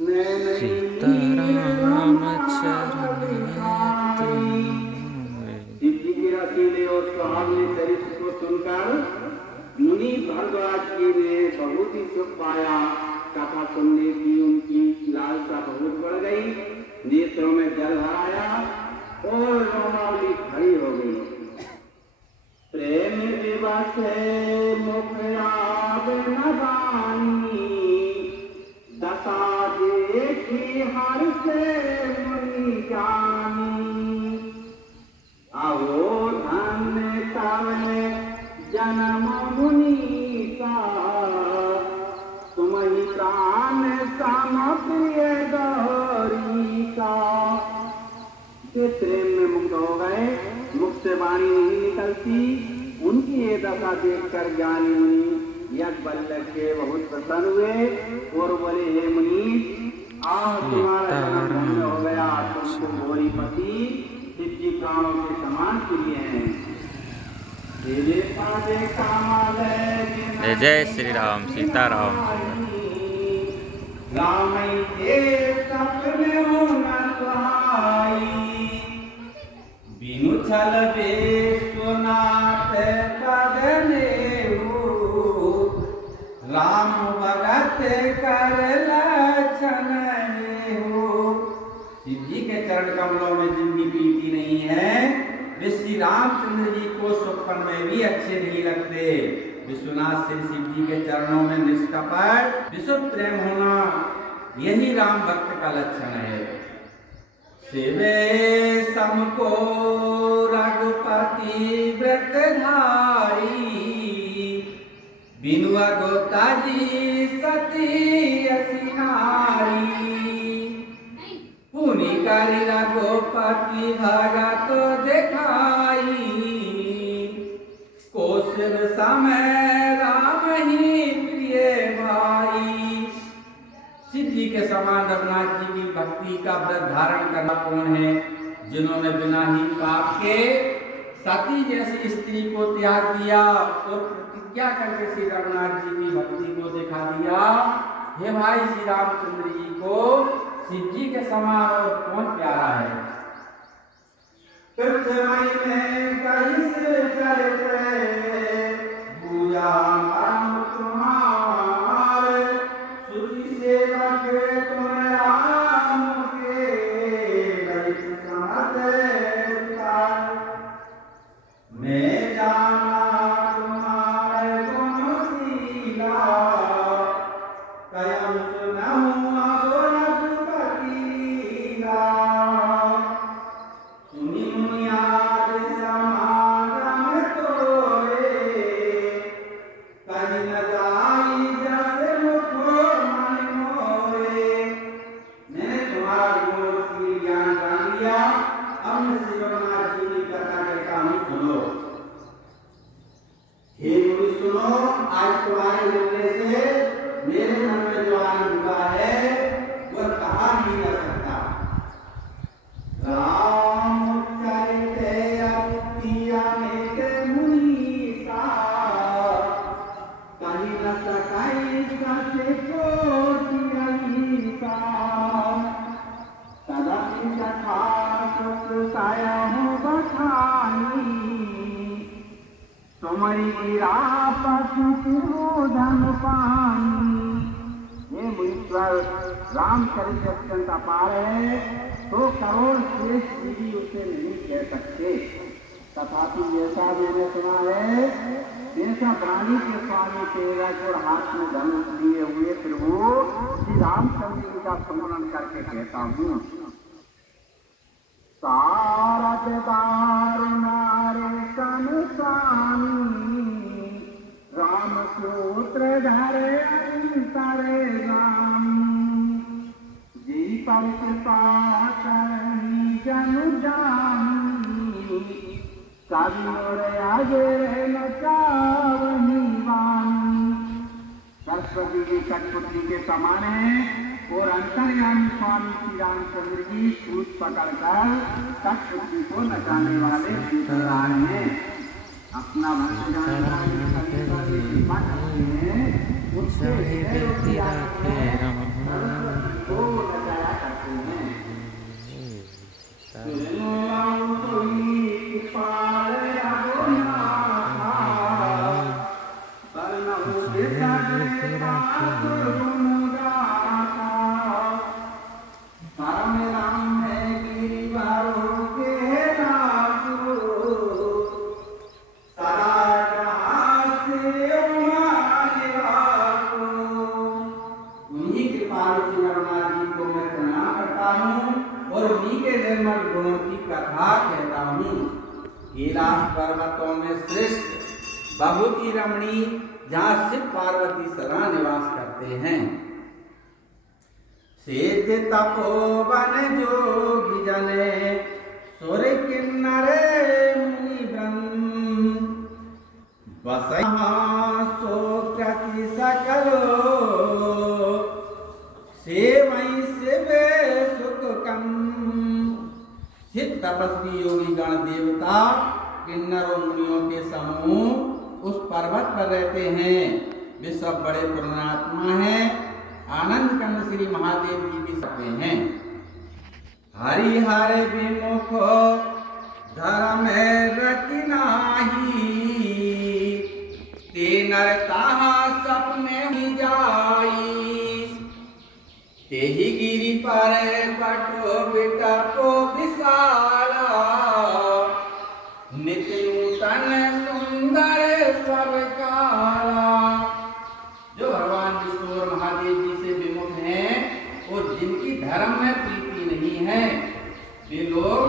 सीताराम चरण शिवजी के रसीले और सुहावने चरित्र को सुनकर मुनि भरद्वाज जी ने बहुत ही सुख पाया। कथा सुनने की उनकी लालसा बहुत बढ़ गई, नेत्रों में जल भर आया और रोमावली खड़ी हो गई। प्रेम दिवस मुख आवे न बानी, दशा देखी हर से मुनि जानी। अहो धन्य तवे जन्म मुनि का, तुम ही प्राण सम प्रिय गौरी का। के प्रेम में मुग्ध हो गए, मुख से वाणी नहीं निकलती। उनकी ये दशा देखकर ज्ञानी मुनि यज्ञवल्लभ के बहुत प्रसन्न हुए और बोले, हे मुनि, आज तुम्हारा जन्म धन्य हो गया। तुमको गौरी पति शिवजी प्राणों के समान प्रिय हैं। जय श्री राम सीताराम। राम के सपने न सुहाई, बिनु छल विश्वनाथ बदने हो। राम भगत कर लक्षण हो। शिव जी के चरण कमलों में जिनकी प्रीति नहीं है, वे श्री रामचंद्र जी को स्वप्न में भी अच्छे नहीं लगते। विश्वनाथ से शिव जी के चरणों में निष्कपट विशुद्ध प्रेम होना, यही राम भक्त का लक्षण है। शिवे समको रघुपति व्रतधारी, बिनु गोता जी सती असी नारी। पुनि करि रघुपति भगत दिखाई, कोशिव समय राम ही प्रिय भाई। शिव जी के समान रघुनाथ जी की भक्ति का व्रत धारण करना कौन है, जिन्होंने बिना ही पाप के सती जैसी स्त्री को त्याग दिया और प्रतिज्ञा करके श्री रघुनाथ जी की भक्ति को दिखा दिया। हे भाई, श्री रामचंद्र जी को शिव जी के समान और कौन प्यारा है। पृथ्वी में कैसे चलते पूजा राम तुम्हारे, सुधि सेवक तुम राम के मैं जाना तुम्हारे गुण शीला, कयम सुनहु अब रघुपति लीला। सुनि मुनि आज समागम तोरे, कहि न जाई जस मुख मन मोरे। मैंने तुम्हारा गुण और ज्ञान जान लिया, अब मैं श्री रघुनाथ जी की कथा कहता हूँ, सुनो। हे मुनि सुनो, आज तुम्हारे बोलने से मेरे मन में जो आनंद हुआ है वह कहा नहीं जा सकता। राम चरिते अति अनेक मुनीसा, कहि न सकै सत्य कोटि अहिसा। तदपि सखा सुख सायहु बखानी, तुमरी गिरा पशु धन पानी। ये मुनीश्वर रामचरित अत्यंत अपार है, तो करोड़ श्रेष्ठ विधि उसे नहीं कह सकते। तथापि जैसा मैंने सुना है, जैसा प्राणी के स्वामी सेवक और हाथ में धनुष लिए हुए प्रभु श्री रामचंद्र जी का स्मरण करके कहता हूँ। सारद दारुणारे सन स्वामी, राम सूत्र धरे अंतरे रामी। जी पर कृपा करनी जनु जानी, कवि और आगे न चावनी वाणी। सरस्वती जी कठपुतली के समान है और अंतर्यामी स्वामी श्री रामचंद्र जी सूत पकड़कर कठपुतली को नचाने वाले विद्वान हैं। अपना भक्त जानकारी उससे पार्वती रघुनाथ जी को मैं प्रणाम करता हूँ और उन्हीं के निर्मल गुणों की कथा कहता हूँ। कैलाश पर्वतों में श्रेष्ठ बहुत ही रमणीय, जहाँ शिव पार्वती सदा निवास करते हैं। सिद्ध तपोवन जोगी जने सुर किन्नर मुनि ब्रह्म बसहा सो कृति सकलो सेवई शिव सुख कम। सिद्ध तपस्वी योगी गण देवता किन्नर और मुनियों के समूह उस पर्वत पर रहते हैं। वे सब बड़े पुण्यात्मा हैं। आनंद कंद श्री महादेव जी भी सकते हैं। हरिहर विमुख धर्म रति नाही, ते नर ताहा सपने ही जाई। तेहि गिरि पर बटो बिटपो विशाला, नित्य नूतन सुंदर सब काला। जो भगवान विष्णु और महादेव जी से विमुख हैं और जिनकी धर्म में प्रीति नहीं है, वे लोग